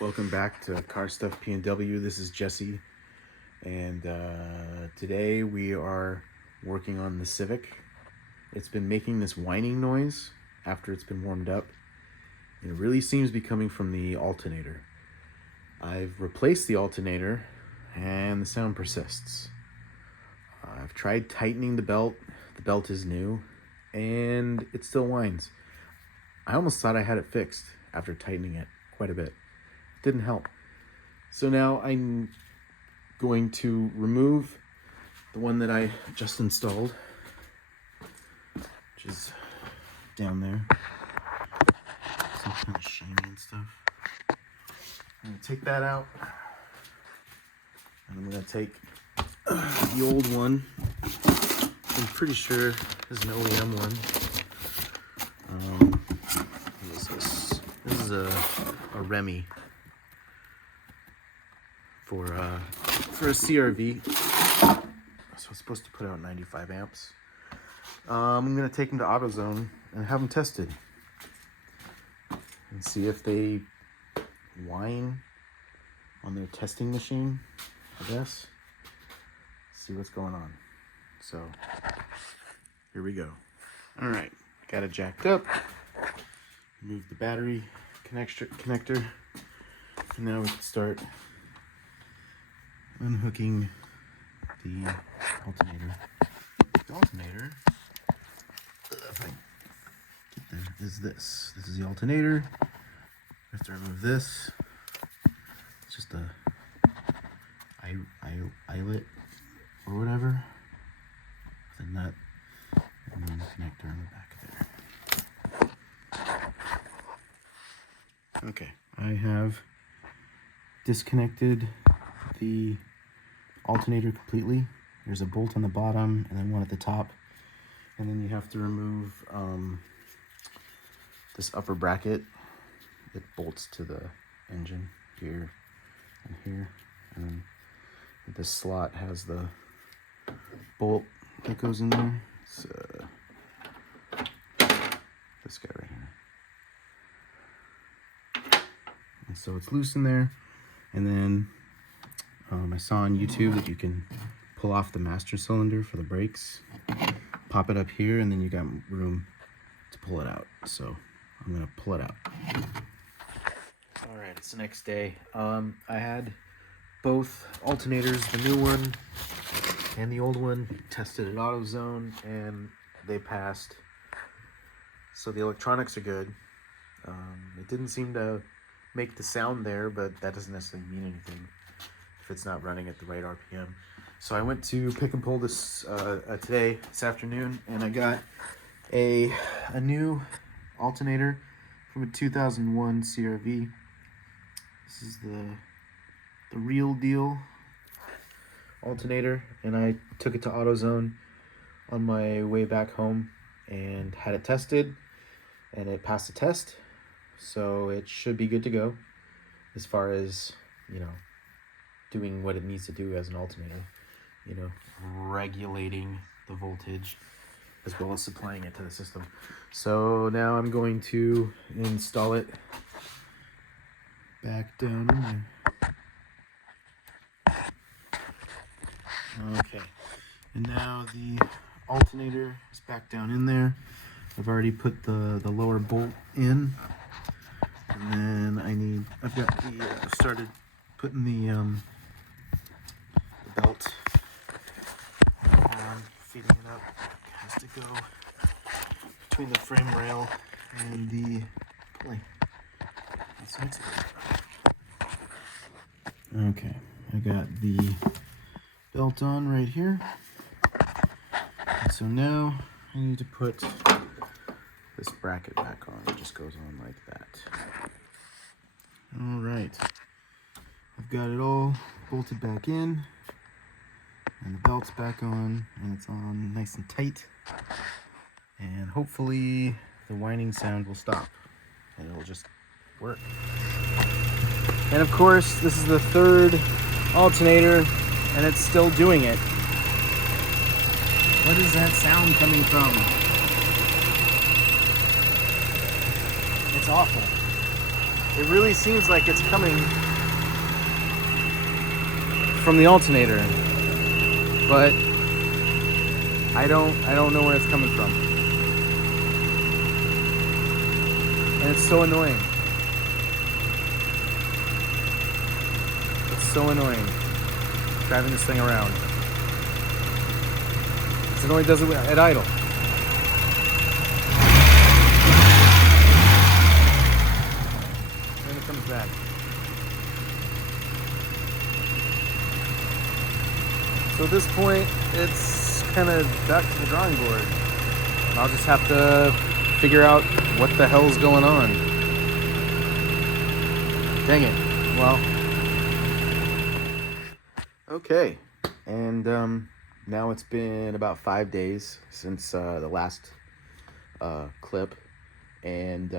Welcome back to Car Stuff P&W. This is Jesse, and today we are working on the Civic. It's been making this whining noise after it's been warmed up. And it really seems to be coming from the alternator. I've replaced the alternator, and the sound persists. I've tried tightening the belt. The belt is new, and it still whines. I almost thought I had it fixed after tightening it quite a bit. Didn't help. So now I'm going to remove the one that I just installed, which is down there. Some kind of shiny and stuff. I'm going to take that out, and I'm going to take the old one. I'm pretty sure this is an OEM one. What is this? This is a Remy for a CRV. So it's supposed to put out 95 amps. I'm going to take them to AutoZone and have them tested and see if they whine on their testing machine, I guess. See what's going on. So here we go. All right, got it jacked up. Remove the battery connector, and now we can start unhooking the alternator. The alternator, if I get there, is this. This is the alternator. I have to remove this. It's just a eyelet or whatever with a nut, and then the connector in the back there. Okay, I have disconnected the alternator completely. There's a bolt on the bottom and then one at the top, and then you have to remove this upper bracket. It bolts to the engine here and here, and then this slot has the bolt that goes in there. It's this guy right here, and so it's loose in there. And then I saw on YouTube that you can pull off the master cylinder for the brakes, pop it up here, and then you got room to pull it out. So I'm gonna pull it out. All right, it's the next day. I had both alternators, the new one and the old one, tested at AutoZone, and they passed. So the electronics are good. It didn't seem to make the sound there, but that doesn't necessarily mean anything if it's not running at the right RPM. So I went to pick and pull this this afternoon, and I got a new alternator from a 2001 CRV. This is the real deal alternator, and I took it to AutoZone on my way back home and had it tested, and it passed the test. So it should be good to go as far as, doing what it needs to do as an alternator, regulating the voltage as well as supplying it to the system. So now I'm going to install it back down in there. Okay, and now the alternator is back down in there. I've already put the lower bolt in. And then I've got started putting the belt on, feeding it up. It has to go between the frame rail and the pulley. Okay, I got the belt on right here. And so now I need to put this bracket back on. It just goes on like that. All right, I've got it all bolted back in, and the belt's back on, and it's on nice and tight, and hopefully the whining sound will stop and it'll just work. And of course, this is the third alternator, and it's still doing it. What is that sound coming from? It's awful. it really seems like it's coming from the alternator, but I don't know where it's coming from. And it's so annoying. It's so annoying driving this thing around. It only does it at idle. And it comes back. So at this point, it's kind of back to the drawing board. I'll just have to figure out what the hell's going on. Dang it. Well. Okay. And now it's been about 5 days since the last clip. And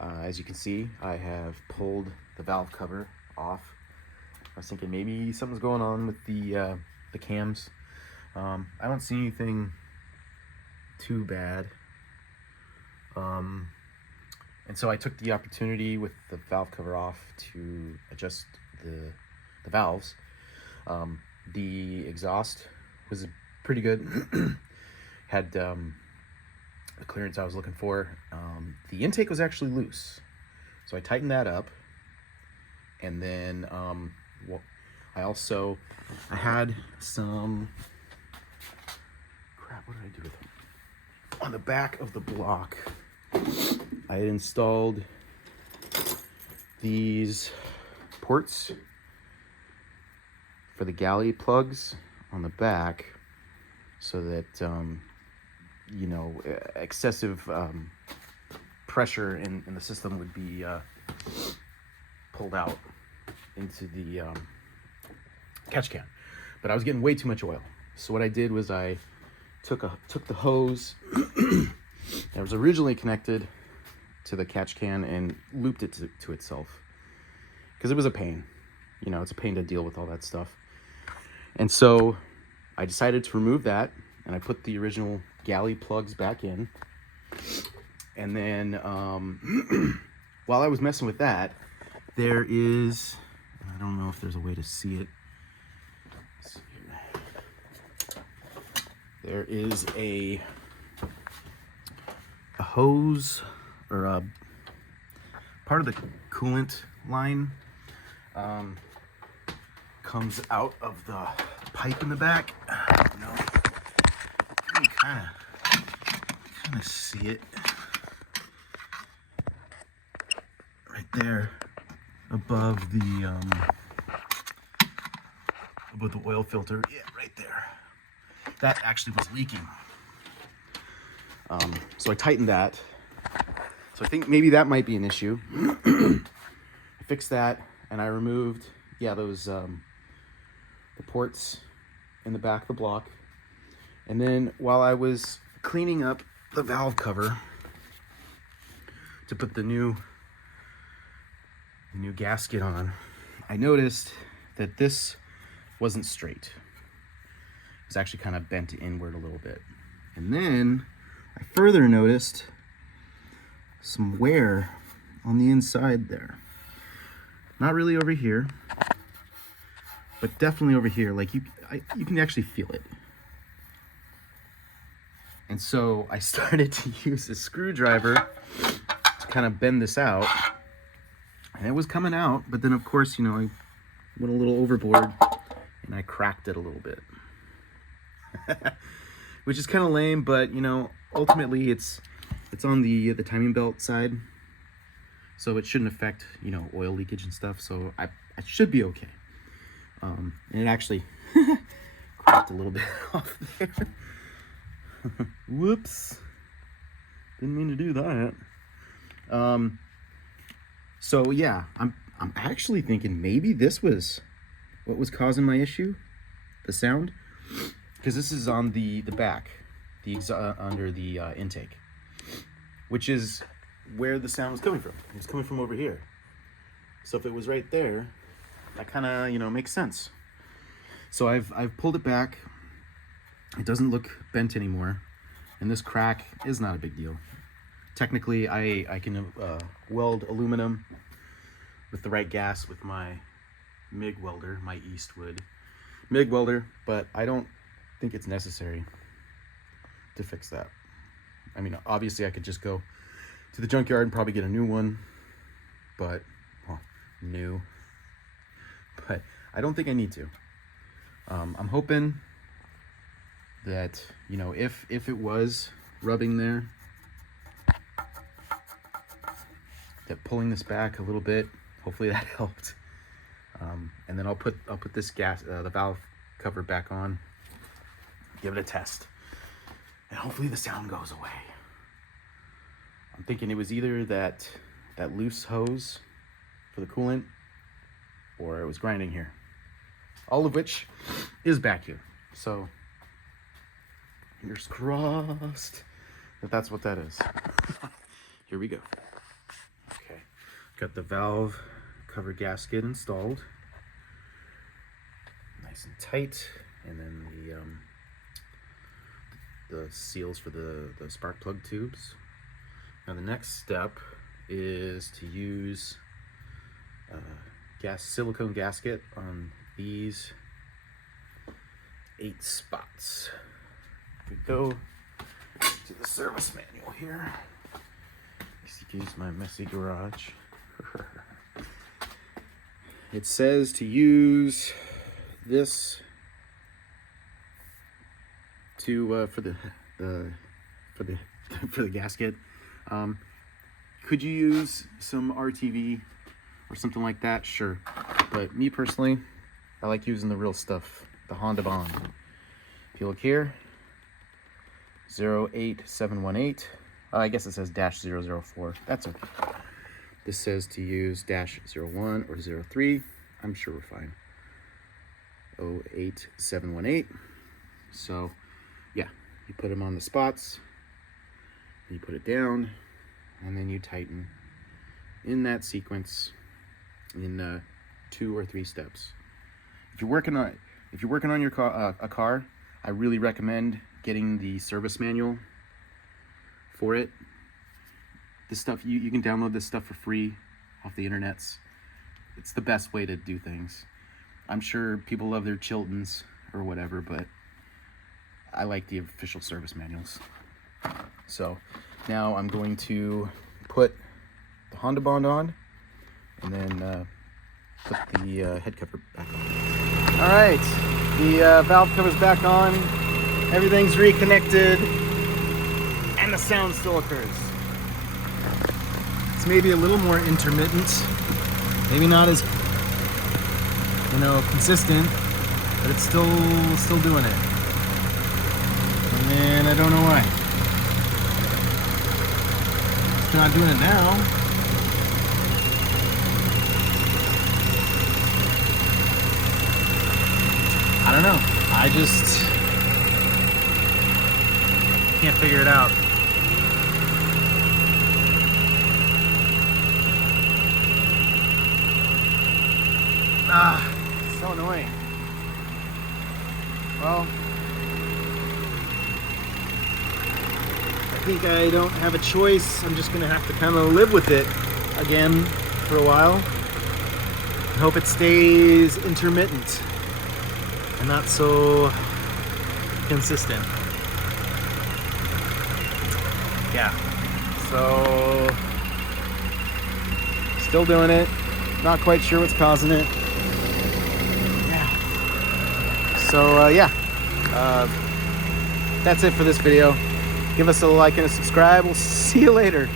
as you can see, I have pulled the valve cover off. I was thinking maybe something's going on with the cams. I don't see anything too bad. And so I took the opportunity with the valve cover off to adjust the valves. The exhaust was pretty good. Had the clearance I was looking for. The intake was actually loose, so I tightened that up. And then I had some crap. What did I do with them? On the back of the block, I had installed these ports for the galley plugs on the back, so that excessive pressure in the system would be pulled out into the catch can. But I was getting way too much oil, so what I did was I took the hose that was originally connected to the catch can and looped it to itself, because it was a pain. It's a pain to deal with all that stuff. And so I decided to remove that, and I put the original galley plugs back in. And then while I was messing with that, there is, I don't know if there's a way to see it. Let's see here. There is a hose, or a part of the coolant line comes out of the pipe in the back. You can kind of see it right there above the oil filter. Yeah, right there. That actually was leaking. So I tightened that. So I think maybe that might be an issue. I fixed that, and I removed, those the ports in the back of the block. And then while I was cleaning up the valve cover to put the new gasket on, I noticed that this wasn't straight. It was actually kind of bent inward a little bit. And then I further noticed some wear on the inside there. Not really over here, but definitely over here. Like you can actually feel it. And so I started to use a screwdriver to kind of bend this out, and it was coming out. But then, of course, I went a little overboard and I cracked it a little bit, which is kind of lame. But ultimately, it's on the timing belt side, so it shouldn't affect oil leakage and stuff. So I should be okay. And it actually cracked a little bit off there. Whoops, didn't mean to do that. So yeah, I'm actually thinking maybe this was what was causing my issue, the sound, because this is on the back, under the intake, which is where the sound was coming from. It was coming from over here. So if it was right there, that kind of makes sense. So I've pulled it back. It doesn't look bent anymore, and this crack is not a big deal. Technically, I can weld aluminum with the right gas with my MIG welder, my Eastwood MIG welder, but I don't think it's necessary to fix that. I mean, obviously I could just go to the junkyard and probably get a new one, but, well, new, but I don't think I need to. I'm hoping that, you know, if it was rubbing there, that pulling this back a little bit, hopefully that helped. And then I'll put this the valve cover back on, give it a test, and hopefully the sound goes away. I'm thinking it was either that loose hose for the coolant, or it was grinding here. All of which is back here. So fingers crossed that that's what that is. Here we go. Okay, got the valve cover gasket installed, nice and tight, and then the seals for the spark plug tubes. Now the next step is to use silicone gasket on these 8 spots. We go to the service manual here. Excuse my messy garage. It says to use this to for the gasket. Could you use some RTV or something like that? Sure, but me personally, I like using the real stuff, the Honda Bond. If you look here, 08718. I guess it says -004. That's okay. This says to use -01 or 03. I'm sure we're fine. 08718. So, yeah, you put them on the spots, you put it down, and then you tighten in that sequence in 2 or 3 steps. If you're working on your car, a car, I really recommend getting the service manual for it. This stuff, you can download this stuff for free off the internets. It's the best way to do things. I'm sure people love their Chiltons or whatever, but I like the official service manuals. So now I'm going to put the Honda Bond on, and then put the head cover back on. All right, the valve cover's back on. Everything's reconnected, and the sound still occurs. It's maybe a little more intermittent, maybe not as, consistent, but it's still doing it. And I don't know why. It's not doing it now. I don't know. I just can't figure it out. So annoying. Well, I think I don't have a choice. I'm just gonna have to kind of live with it again for a while. I hope it stays intermittent and not so consistent. Yeah, so still doing it. Not quite sure what's causing it. Yeah. So that's it for this video. Give us a like and a subscribe. We'll see you later.